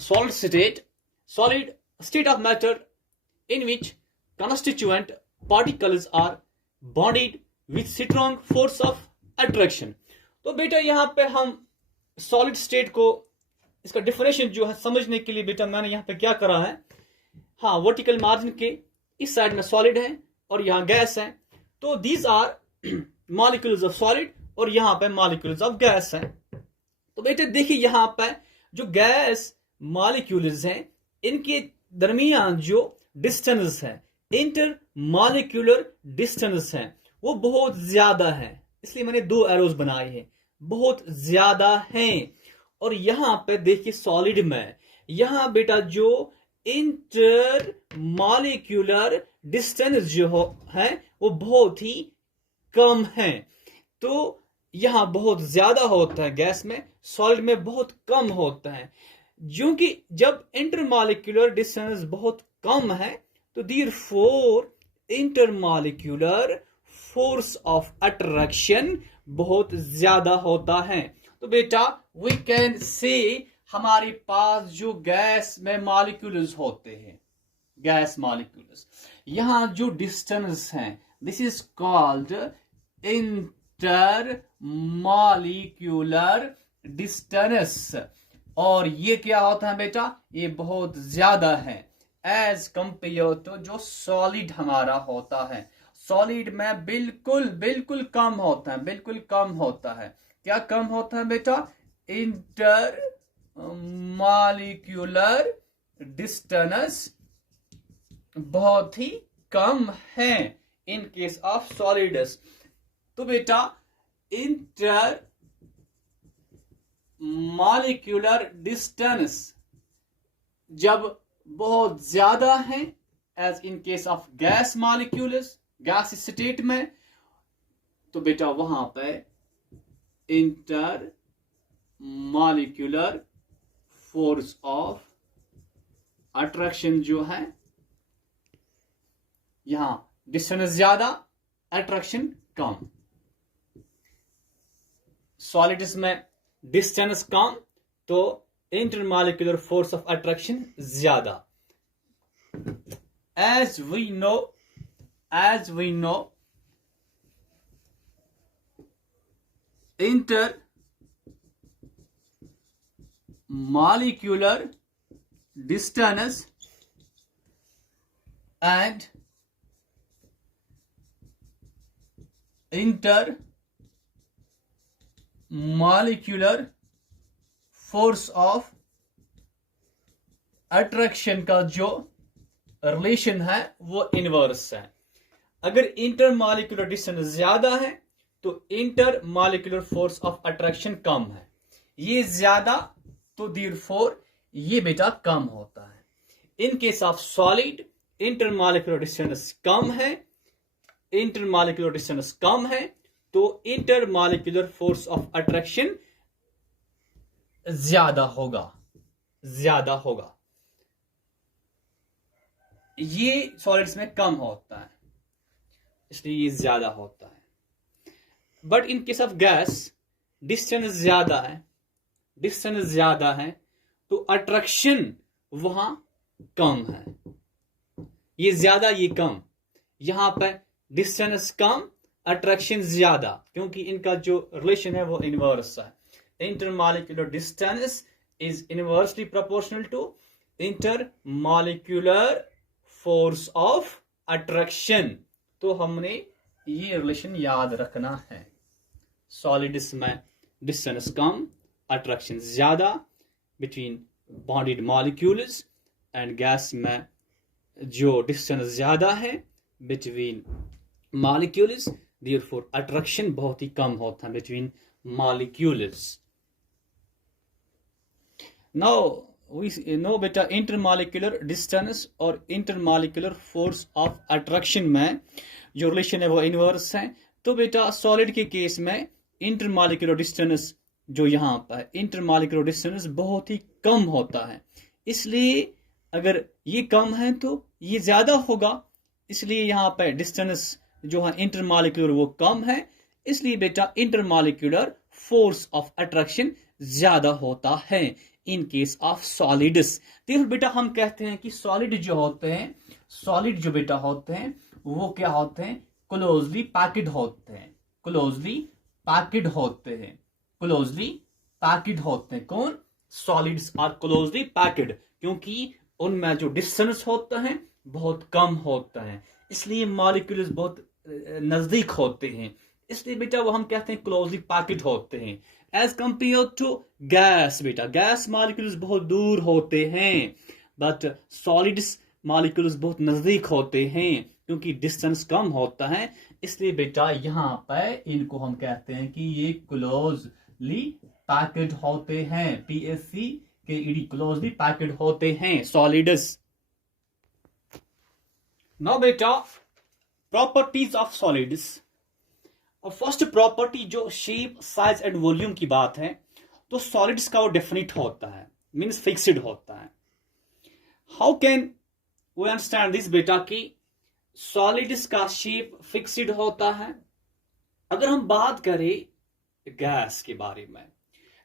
solid state of matter in which constituent particles are bonded with strong force of attraction. तो बेटा यहाँ पे हम सॉलिड स्टेट को, इसका डिफिनेशन जो है समझने के लिए बेटा मैंने यहाँ पे क्या करा है, हाँ वर्टिकल मार्जिन के इस साइड में सॉलिड है और यहाँ गैस है, तो these are molecules of solid और यहाँ पे मॉलिक्यूल्स ऑफ गैस है। तो बेटे देखिए यहाँ पे जो गैस मॉलिक्यूल्स हैं इनके दरमियान जो डिस्टेंस है, इंटर मॉलिक्यूलर डिस्टेंस है, वो बहुत ज्यादा है, इसलिए मैंने दो एरोज बनाए हैं, बहुत ज्यादा हैं। और यहां पे देखिए सॉलिड में यहां बेटा जो इंटर मॉलिक्यूलर डिस्टेंस जो है वो बहुत ही कम है। तो यहां बहुत ज्यादा होता है गैस में, सॉलिड में बहुत कम होता है। क्योंकि जब इंटरमॉलिक्यूलर डिस्टेंस बहुत कम है तो therefore intermolecular force of attraction बहुत ज्यादा होता है। तो बेटा वी कैन से हमारे पास जो गैस में मॉलिक्यूल्स होते हैं, गैस मॉलिक्यूल्स, यहां जो डिस्टेंस है this is called inter molecular distance, और ये क्या होता है बेटा, ये बहुत ज्यादा है एज कंपेयर टू जो सॉलिड हमारा होता है। सॉलिड में बिल्कुल कम होता है, बिल्कुल कम होता है। क्या कम होता है बेटा, इंटर मॉलिक्यूलर डिस्टेंस बहुत ही कम है इन केस ऑफ सॉलिड्स। तो बेटा इंटर मॉलिक्यूलर डिस्टेंस जब बहुत ज्यादा है as in case of gas molecules, gas state में, तो बेटा वहां पे inter molecular force of attraction जो है, यहां डिस्टेंस ज्यादा, अट्रैक्शन कम। सॉलिड्स में डिस्टेंस कम तो इंटरमॉलिक्यूलर फोर्स ऑफ अट्रैक्शन ज्यादा। as we know intermolecular distance and intermolecular force of attraction का जो रिलेशन है वो इनवर्स है। अगर इंटरमॉलिक्यूलर डिस्टेंस ज्यादा है तो इंटरमॉलिक्यूलर फोर्स ऑफ अट्रैक्शन कम है, ये ज्यादा तो देयरफॉर ये बेटा कम होता है। In case of solid intermolecular distance कम है, इंटरमॉलिक्यूलर डिस्टेंस कम है तो इंटरमॉलिक्यूलर फोर्स ऑफ अट्रैक्शन ज्यादा होगा। ये सॉलिड्स में कम होता है इसलिए ये ज्यादा होता है। But in case of gas distance ज्यादा है तो अट्रैक्शन वहां कम है, ये ज्यादा ये कम, यहां पे डिस्टेंस कम अट्रैक्शन ज्यादा, क्योंकि इनका जो रिलेशन है वो इनवर्स है। Intermolecular distance is inversely proportional to intermolecular force of attraction. तो हमने ये रिलेशन याद रखना है। सॉलिड्स में डिस्टेंस कम, अट्रैक्शन ज्यादा between bonded molecules, and gas में जो डिस्टेंस ज्यादा है बिटवीन मॉलिक्यूल्स, देयरफॉर अट्रैक्शन बहुत ही कम होता है between molecules. Now we know बेटा इंटरमॉलिक्यूलर डिस्टेंस और इंटरमॉलिक्यूलर फोर्स ऑफ अट्रैक्शन में जो रिलेशन है वो इनवर्स है। तो बेटा सॉलिड के केस में इंटरमॉलिक्यूलर डिस्टेंस जो यहाँ पर इंटरमॉलिक्यूलर डिस्टेंस बहुत ही कम होता है, इसलिए अगर ये कम है तो ये ज्यादा होगा, इसलिए यहाँ पर डिस्टेंस जो है इंटरमॉलिक्यूलर वो कम है, इसलिए बेटा इंटरमॉलिक्यूलर फोर्स ऑफ अट्रैक्शन ज्यादा होता है इन केस ऑफ सॉलिड्स। देखो बेटा हम कहते हैं कि सॉलिड जो होते हैं, सॉलिड जो बेटा होते हैं वो क्या होते हैं, क्लोजली पैक्ड होते हैं, क्लोजली पैक्ड होते हैं, क्लोजली पैक्ड होते हैं। कौन? सॉलिड्स आर क्लोजली पैक्ड, क्योंकि उनमें जो डिस्टेंस होता है बहुत कम होता है, इसलिए मॉलिक्यूल्स बहुत नजदीक होते हैं, इसलिए बेटा वो हम कहते हैं क्लोजली पैक्ड होते हैं। एज कंपेयर टू गैस, बेटा गैस मॉलिक्यूल्स बहुत दूर होते हैं, बट सॉलिड्स मॉलिक्यूल्स बहुत नजदीक होते हैं, क्योंकि डिस्टेंस कम होता है, इसलिए बेटा यहाँ पर इनको हम कहते हैं कि ये क्लोजली पैक्ड होते हैं, PAC के ED, क्लोजली पैक्ड होते हैं सॉलिड्स। नाउ बेटा प्रॉपर्टीज ऑफ सॉलिड्स। और फर्स्ट प्रॉपर्टी जो शेप, साइज एंड वॉल्यूम की बात है, तो सॉलिड्स का वो डेफिनिट होता है, मींस फिक्स्ड होता है। How can we understand this बेटा कि सॉलिड्स का शेप फिक्स्ड होता है? अगर हम बात करें गैस के बारे में,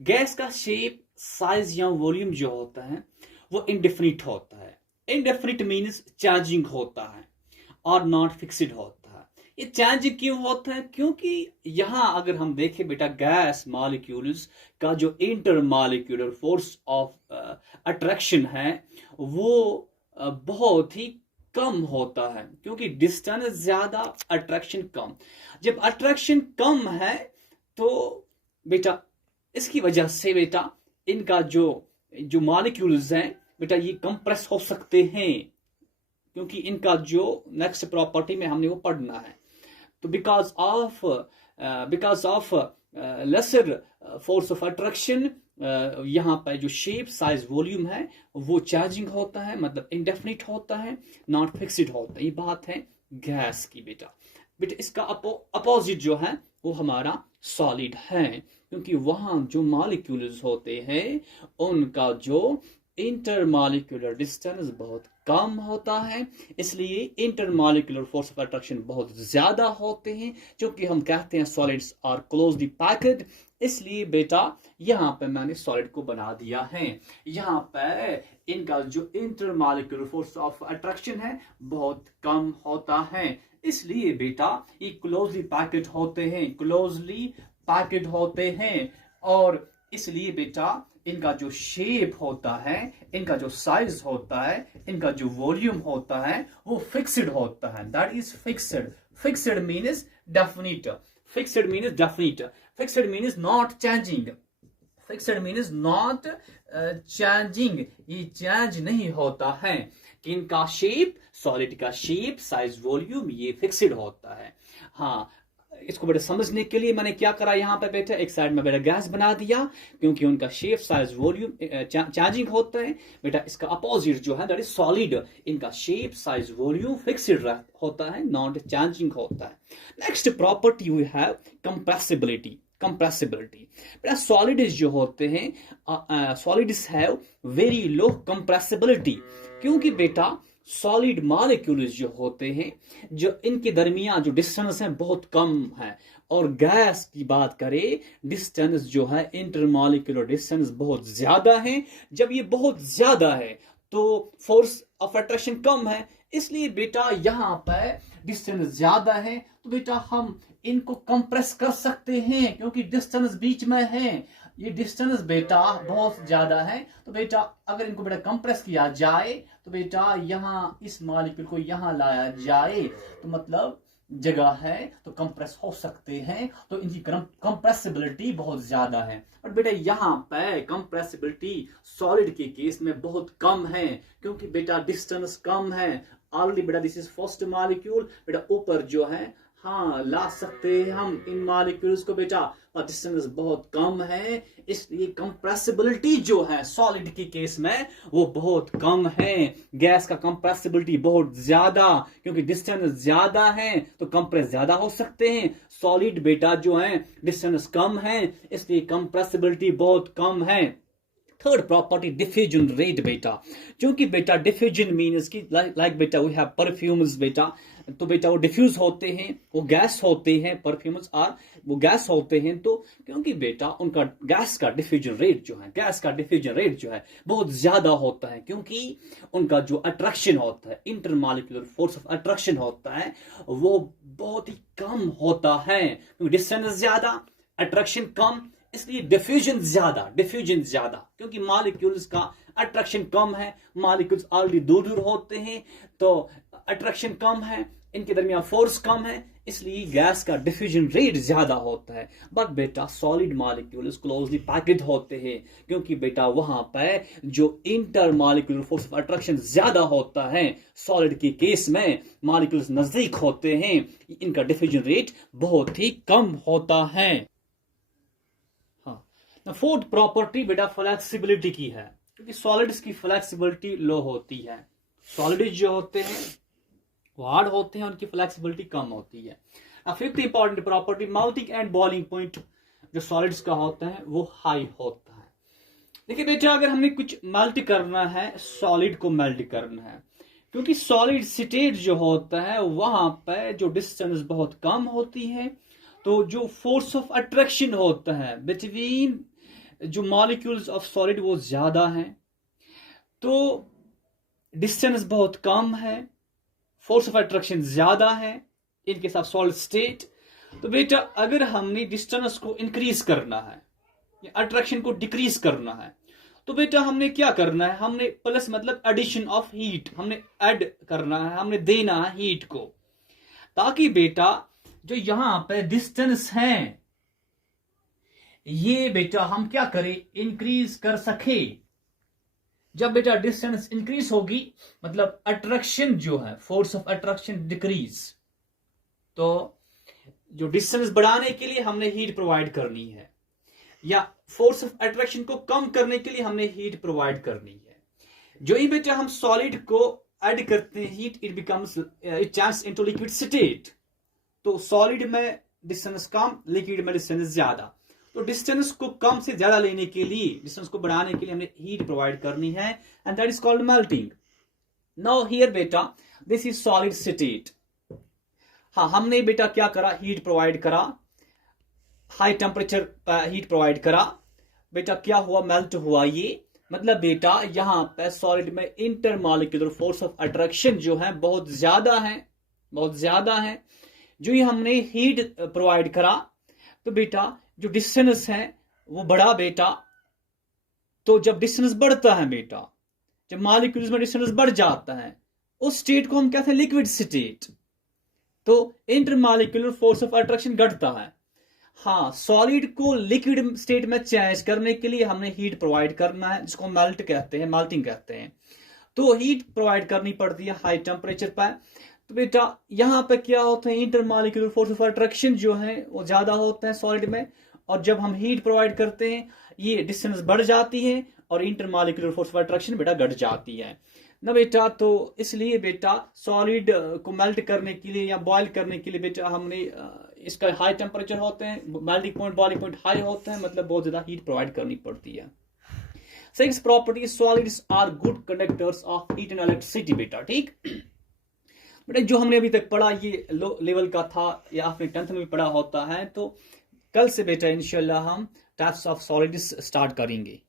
गैस का शेप, साइज या वॉल्यूम जो होता है वो इनडेफिनिट होता है। इनडेफिनिट मीन्स चेंजिंग होता है और नॉट फिक्स्ड होता है। ये चेंजिंग क्यों होता है? क्योंकि यहां अगर हम देखें बेटा गैस मॉलिक्यूल्स का जो inter molecular force of attraction है वो बहुत ही कम होता है, क्योंकि डिस्टेंस ज्यादा, अट्रैक्शन कम। जब अट्रैक्शन कम है तो बेटा इसकी वजह से बेटा इनका जो मॉलिक्यूल्स हैं बेटा ये कंप्रेस हो सकते हैं, क्योंकि इनका जो नेक्स्ट प्रॉपर्टी में हमने वो पढ़ना है। तो because of lesser force of attraction यहाँ पर जो शेप, साइज, वॉल्यूम है वो चार्जिंग होता है, मतलब इंडेफिनिट होता है, नॉट फिक्स्ड होता है। ये बात है गैस की बेटा। इसका अपोजिट जो है वो हमारा सॉलिड है, क्योंकि वहां जो मॉलिक्यूल्स होते हैं उनका जो इंटरमॉलिक्यूलर डिस्टेंस बहुत कम होता है, इसलिए इंटरमॉलिक्यूलर फोर्स ऑफ अट्रैक्शन बहुत ज्यादा होते हैं, क्योंकि हम कहते हैं सॉलिड्स आर क्लोजली पैक्ड। इसलिए बेटा यहाँ पे मैंने सॉलिड को बना दिया है, यहाँ पे इनका जो इंटरमॉलिक्यूलर फोर्स ऑफ अट्रैक्शन है बहुत कम होता है, इसलिए बेटा ये क्लोजली पैक्ड होते हैं, क्लोजली पैक्ड होते हैं। और इसलिए बेटा इनका जो शेप होता है, इनका जो साइज होता है, इनका जो वॉल्यूम होता है वो फिक्स्ड होता है, that is fixed. Fixed means definite, fixed means definite, fixed means not changing, fixed means not changing, ये चेंज नहीं होता है। कि इनका शेप, सॉलिड का शेप, साइज, वॉल्यूम ये फिक्स्ड होता है। हाँ, इसको बेटा समझने के लिए मैंने क्या करा, यहाँ पे बेटा एक साइड में बेटा गैस बना दिया, क्योंकि उनका शेप, साइज, वॉल्यूम चार्जिंग होता है। बेटा इसका अपोजिट जो है दैट इज सॉलिड, इनका शेप, साइज, वॉल्यूम फिक्स्ड होता है, नॉट चेंजिंग होता है। Next property we have compressibility. Compressibility बेटा सॉलिड्स जो होते हैं, solids have very low compressibility, क्योंकि बेटा सॉलिड मॉलिक्यूल्स जो होते हैं जो इनके दरमियान जो डिस्टेंस है बहुत कम है, और गैस की बात करें डिस्टेंस जो है इंटरमॉलिक्यूलर डिस्टेंस बहुत ज्यादा है। जब ये बहुत ज्यादा है तो फोर्स ऑफ अट्रैक्शन कम है, इसलिए बेटा यहाँ पर डिस्टेंस ज्यादा है, तो बेटा हम इनको कंप्रेस कर सकते हैं, क्योंकि डिस्टेंस बीच में है। ये डिस्टेंस बेटा बहुत ज्यादा है, तो बेटा अगर इनको बेटा कंप्रेस किया जाए तो बेटा यहाँ इस मॉलिक्यूल को यहाँ लाया जाए तो मतलब जगह है तो कंप्रेस हो सकते हैं, तो इनकी कंप्रेसिबिलिटी बहुत ज्यादा है। और बेटा यहाँ पे कंप्रेसिबिलिटी सॉलिड के केस में बहुत कम है, क्योंकि बेटा डिस्टेंस कम है। ऑलरेडी बेटा दिस इज फर्स्ट मॉलिक्यूल, बेटा ऊपर जो है हाँ ला सकते हैं हम इन मॉलिक्यूल्स को बेटा, और डिस्टेंस बहुत कम है, इसलिए कंप्रेसिबिलिटी जो है सॉलिड के केस में वो बहुत कम है। गैस का कंप्रेसिबिलिटी बहुत ज्यादा, क्योंकि डिस्टेंस ज्यादा है तो कंप्रेस ज्यादा हो सकते हैं। सॉलिड बेटा जो है डिस्टेंस कम है, इसलिए कंप्रेसिबिलिटी बहुत कम है। थर्ड प्रॉपर्टी डिफ्यूजन रेट बेटा, क्योंकि बेटा डिफ्यूजन मीन्स की लाइक बेटा वी हैव परफ्यूम्स बेटा, तो बेटा वो डिफ्यूज होते हैं, वो गैस होते हैं, परफ्यूम्स आर वो गैस होते हैं। तो क्योंकि बेटा उनका गैस का डिफ्यूजन रेट जो है, गैस का डिफ्यूजन रेट जो है बहुत ज्यादा होता है, क्योंकि उनका जो अट्रैक्शन होता है, इंटरमॉलिक्यूलर फोर्स ऑफ अट्रैक्शन होता है, वो बहुत ही कम होता है, क्योंकि डिस्टेंस ज्यादा, अट्रैक्शन कम, इसलिए डिफ्यूजन ज्यादा, क्योंकि मॉलिक्यूल्स का अट्रैक्शन कम है, मॉलिक्यूल्स ऑलरेडी दूर दूर होते हैं, तो अट्रैक्शन कम है, इनके दरमियान फोर्स कम है, इसलिए गैस का डिफ्यूजन रेट ज्यादा होता है। बट बेटा सॉलिड मॉलिक्यूल्स क्लोजली पैक्ड होते हैं, क्योंकि बेटा वहां पर जो inter molecular force of attraction ज्यादा होता है, सॉलिड के केस में मॉलिक्यूल्स नजदीक होते हैं, इनका डिफ्यूजन रेट बहुत ही कम होता है। हाँ, फोर्थ प्रॉपर्टी बेटा फ्लेक्सिबिलिटी की है, क्योंकि सॉलिड्स की फ्लेक्सिबिलिटी लो होती है, सॉलिड्स जो होते हैं वो हार्ड होते हैं, उनकी फ्लेक्सिबिलिटी कम होती है। Fifth important property melting and boiling point जो सॉलिड्स का होता है वो हाई होता है। देखिए बेटा अगर हमने कुछ मेल्ट करना है, सॉलिड को मेल्ट करना है, क्योंकि सॉलिड स्टेट जो होता है वहां पर जो डिस्टेंस बहुत कम होती है, तो जो फोर्स ऑफ अट्रैक्शन होता है बिटवीन जो मॉलिक्यूल्स ऑफ सॉलिड वो ज्यादा है, तो डिस्टेंस बहुत कम है, फोर्स ऑफ अट्रैक्शन ज्यादा है इनके साथ सॉलिड स्टेट। तो बेटा अगर हमने डिस्टेंस को इंक्रीज करना है या अट्रैक्शन को डिक्रीज करना है, तो बेटा हमने क्या करना है, हमने प्लस मतलब एडिशन ऑफ हीट, हमने ऐड करना है, हमने देना है हीट को, ताकि बेटा जो यहां पे डिस्टेंस है ये बेटा हम क्या करें, इंक्रीज कर सके। जब बेटा डिस्टेंस इंक्रीज होगी मतलब अट्रैक्शन जो है, फोर्स ऑफ अट्रैक्शन डिक्रीज, तो जो डिस्टेंस बढ़ाने के लिए हमने हीट प्रोवाइड करनी है, या फोर्स ऑफ अट्रैक्शन को कम करने के लिए हमने हीट प्रोवाइड करनी है। जो ही बेटा हम सॉलिड को ऐड करते हैं heat, it becomes it change into liquid state. तो सॉलिड में डिस्टेंस कम, लिक्विड में डिस्टेंस ज्यादा, तो डिस्टेंस को कम से ज्यादा लेने के लिए, डिस्टेंस को बढ़ाने के लिए हमने हीट प्रोवाइड करनी है, and that is called melting. Now here बेटा दिस इज सॉलिड स्टेट। हाँ, हमने बेटा क्या करा, हीट प्रोवाइड करा, हाई टेम्परेचर हीट प्रोवाइड करा, बेटा क्या हुआ, मेल्ट हुआ ये, मतलब बेटा यहां पे सॉलिड में इंटरमॉलिक्यूलर फोर्स ऑफ अट्रैक्शन जो है बहुत ज्यादा है, बहुत ज्यादा है। जो ये हमने हीट प्रोवाइड करा, तो बेटा जो डिस्टेंस है वो बढ़ा बेटा। तो जब डिस्टेंस बढ़ता है बेटा, जब मॉलिक्यूल्स में डिस्टेंस बढ़ जाता है, उस स्टेट को हम कहते हैं लिक्विड स्टेट। तो इंटरमॉलिक्यूलर फोर्स ऑफ अट्रैक्शन घटता है। हाँ, सॉलिड को लिक्विड स्टेट में चेंज करने के लिए हमने हीट प्रोवाइड करना है, जिसको मेल्ट कहते हैं, मेल्टिंग कहते हैं। तो हीट प्रोवाइड करनी पड़ती है हाई टेम्परेचर पर। तो बेटा यहां पे क्या होता है, इंटरमॉलिक्यूलर फोर्स ऑफ अट्रैक्शन जो है वो ज्यादा होता है सॉलिड में, और जब हम हीट प्रोवाइड करते हैं ये डिस्टेंस बढ़ जाती है और इंटरमॉलिक्यूलर फोर्स ऑफ अट्रैक्शन बेटा घट जाती है ना बेटा। तो इसलिए बेटा सॉलिड को मेल्ट करने के लिए या बॉयल करने के लिए बेटा हमने इसका हाई टेम्परेचर होते हैं, melting point boiling point high होता है, मतलब बहुत ज्यादा हीट प्रोवाइड करनी पड़ती है। Six property, solids are good conductors of heat and electricity बेटा। ठीक बेटा, जो हमने अभी तक पढ़ा ये लो लेवल का था या आपने 10th में भी पढ़ा होता है। तो कल से बेटा इंशाल्लाह हम टाइप्स ऑफ सॉलिड्स स्टार्ट करेंगे।